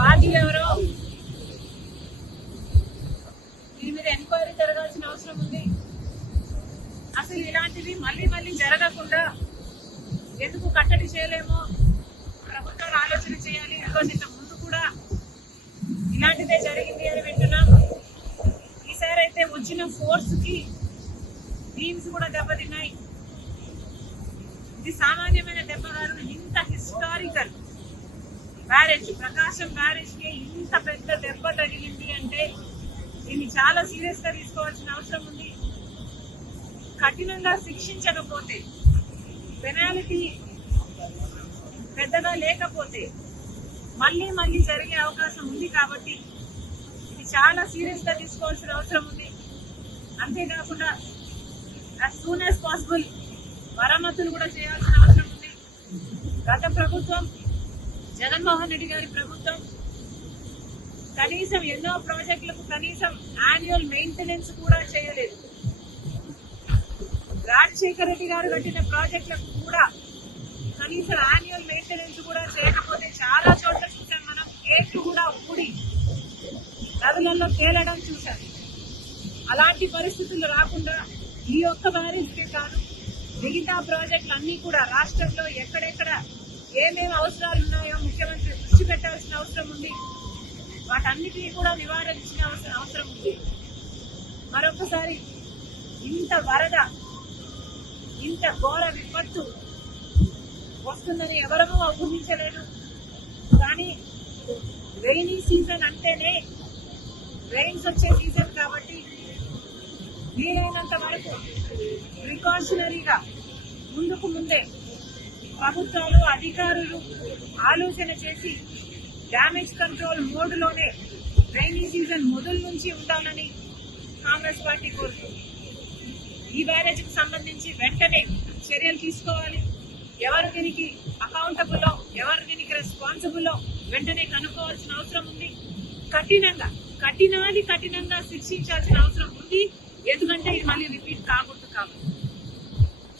బాధ్యత ఎవరో దీని మీద ఎంక్వైరీ జరగాల్సిన అవసరం ఉంది అసలు ఇలాంటివి మళ్ళీ మళ్ళీ జరగకుండా ఎందుకు కట్టడి చేయలేమో ప్రభుత్వాలు ఆలోచన చేయాలి ఎందుకంటే ఇంత ముందు కూడా ఇలాంటిదే జరిగింది అని వింటున్నాం ఈసారి అయితే వచ్చిన ఫోర్స్కి టీమ్స్ కూడా దెబ్బతిన్నాయి ఇది సామాన్యమైన దెబ్బ కాదు ఇంత హిస్టారికల్ బ్యారేజ్ ప్రకాశం బ్యారేజ్కి ఇంత పెద్ద దెబ్బ తగిలింది అంటే దీన్ని చాలా సీరియస్గా తీసుకోవాల్సిన అవసరం ఉంది కఠినంగా శిక్షించకపోతే పెనాలిటీ పెద్దగా లేకపోతే మళ్ళీ మళ్ళీ జరిగే అవకాశం ఉంది కాబట్టి ఇది చాలా సీరియస్గా తీసుకోవాల్సిన అవసరం ఉంది అంతేకాకుండా యాజ్ సూన్ యాజ్ పాసిబుల్ మరమ్మతులు కూడా చేయాల్సిన అవసరం ఉంది గత ప్రభుత్వం జగన్మోహన్ రెడ్డి గారి ప్రభుత్వం కనీసం ఎన్నో ప్రాజెక్టులకు కనీసం యాన్యువల్ మెయింటెనెన్స్ కూడా చేయలేదు రాజశేఖర రెడ్డి గారు కట్టిన ప్రాజెక్టులకు కూడా కనీసం యాన్యువల్ మెయింటెనెన్స్ కూడా చేయకపోతే చాలా చోట్ల చూసాం మనం గేట్లు కూడా ఊడి నదులలో తేలడం చూశాం అలాంటి పరిస్థితులు రాకుండా ఈ ఒక్క బ్యారేజ్కే కాదు మిగతా ప్రాజెక్టులు అన్నీ కూడా రాష్ట్రంలో ఎక్కడెక్కడ ఏమేమి అవసరాలు ఉన్నాయో ముఖ్యమంత్రి దృష్టి పెట్టాల్సిన అవసరం ఉంది వాటన్నిటినీ కూడా నివారించిన అవసరం అవసరం ఉంది మరొకసారి ఇంత వరద ఇంత ఘోర విపత్తు వస్తుందని ఎవరూ ఊహించలేదు కానీ రెయినీ సీజన్ అంటేనే రెయిన్స్ వచ్చే సీజన్ కాబట్టి వీలైనంత వరకు ప్రికాషనరీగా ముందుకు ముందే ప్రభుత్వాలు అధికారులు ఆలోచన చేసి డ్యామేజ్ కంట్రోల్ మోడ్లోనే రైనీ సీజన్ మొదలు నుంచి ఉండాలని కాంగ్రెస్ పార్టీ కోరుతుంది ఈ బ్యారేజ్కి సంబంధించి వెంటనే చర్యలు తీసుకోవాలి ఎవరు దీనికి అకౌంటబుల్లో ఎవరు దీనికి రెస్పాన్సిబుల్లో వెంటనే కనుక్కోవాల్సిన అవసరం ఉంది కఠినంగా కఠినాది కఠినంగా శిక్షించాల్సిన అవసరం ఉంది ఎందుకంటే ఇది మళ్ళీ రిపీట్ కాకూడదు కాబట్టి